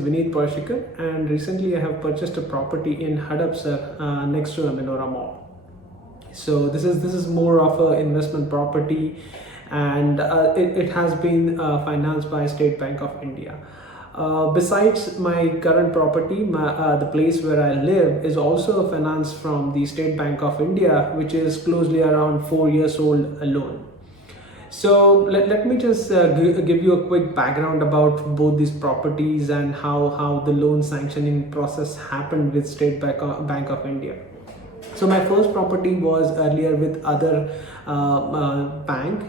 Vineet Parshikar, and recently I have purchased a property in Hadapsar next to Aminora Mall. So this is more of an investment property, and it has been financed by State Bank of India. Besides my current property, the place where I live is also financed from the State Bank of India, which is closely around 4 years old alone. So let me just give you a quick background about both these properties and how the loan sanctioning process happened with State Bank of India. So my first property was earlier with other bank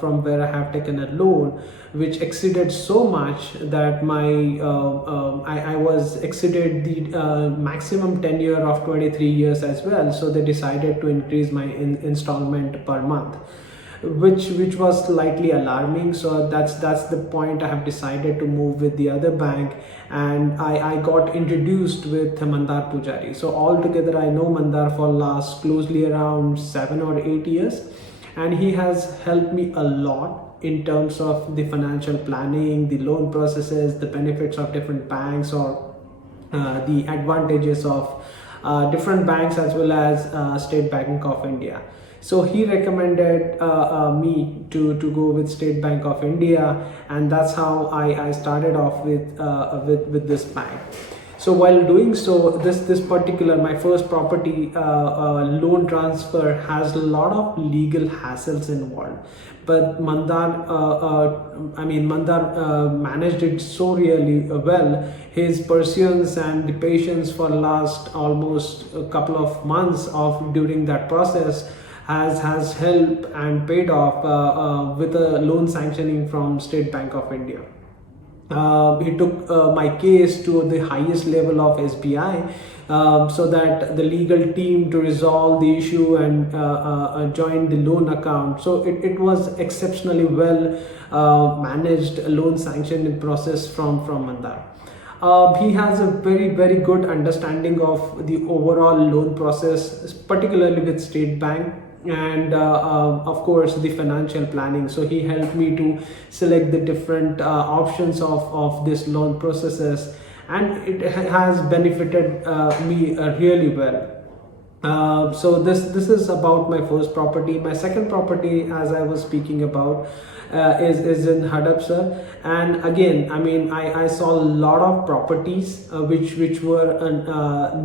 from where I have taken a loan, which exceeded so much that I was exceeded the maximum tenure of 23 years as well. So they decided to increase my installment per month, which was slightly alarming. So that's the point I have decided to move with the other bank, and I got introduced with Mandar Pujari. So altogether I know Mandar for last closely around 7 or 8 years, and he has helped me a lot in terms of the financial planning, the loan processes, the benefits of different banks, or the advantages of different banks, as well as State Bank of India. So he recommended me to go with State Bank of India, and that's how I started off with this bank. So while doing so, this particular my first property loan transfer has a lot of legal hassles involved, but Mandar managed it so really well. His patience and the patience for last almost a couple of months of during that process has helped and paid off with a loan sanctioning from State Bank of India. He took my case to the highest level of SBI, so that the legal team to resolve the issue and join the loan account. So it was exceptionally well managed loan sanctioning process from Mandar. He has a very good understanding of the overall loan process, particularly with State Bank, and of course the financial planning. So he helped me to select the different options of this loan processes, and it has benefited me really well. So this is about my first property. My second property, as I was speaking about, is in Hadapsar, and again, I saw a lot of properties which were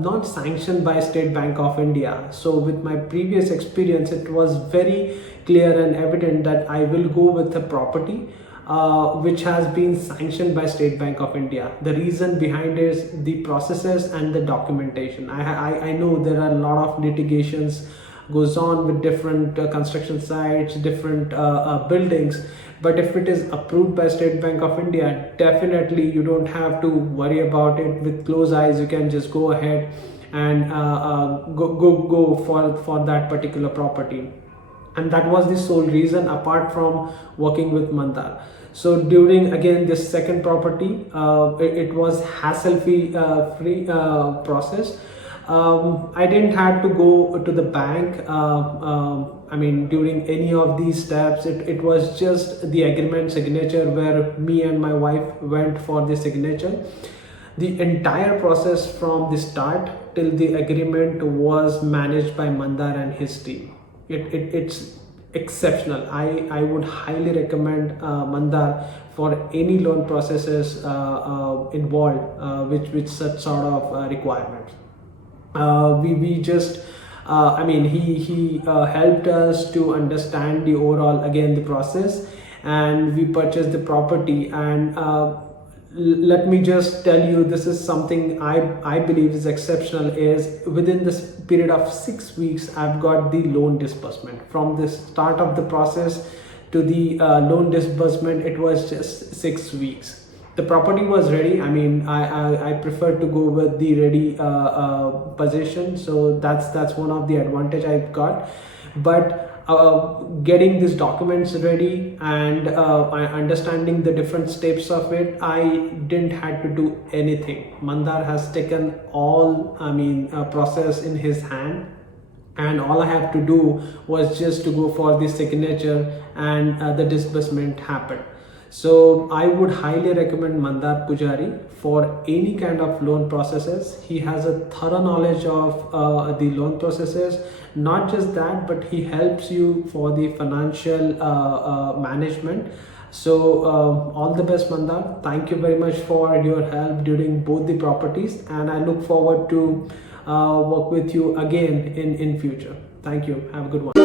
not sanctioned by State Bank of India. So with my previous experience, it was very clear and evident that I will go with a property which has been sanctioned by State Bank of India. The reason behind is the processes and the documentation. I know there are a lot of litigations goes on with different construction sites, different buildings, but if it is approved by State Bank of India, definitely you don't have to worry about it. With closed eyes, you can just go ahead and go for that particular property. And that was the sole reason, apart from working with Mandar. So during again this second property, it was hassle free process. I didn't have to go to the bank during any of these steps. It was just the agreement signature, where me and my wife went for the signature. The entire process from the start till the agreement was managed by Mandar and his team. It's exceptional. I would highly recommend Mandar for any loan processes involved with such sort of requirements. We just he helped us to understand the overall, again, the process, and we purchased the property. And let me just tell you, this is something I believe is exceptional, is within this period of 6 weeks I've got the loan disbursement. From the start of the process to the loan disbursement, it was just 6 weeks. The property was ready. I prefer to go with the ready position, so that's one of the advantage I've got. But getting these documents ready and understanding the different steps of it, I didn't have to do anything. Mandar has taken all process in his hand, and all I have to do was just to go for the signature, and the disbursement happened. So I would highly recommend Mandar Pujari for any kind of loan processes. He has a thorough knowledge of the loan processes. Not just that, but he helps you for the financial management. So all the best, Mandar. Thank you very much for your help during both the properties, and I look forward to work with you again in future. Thank you. Have a good one.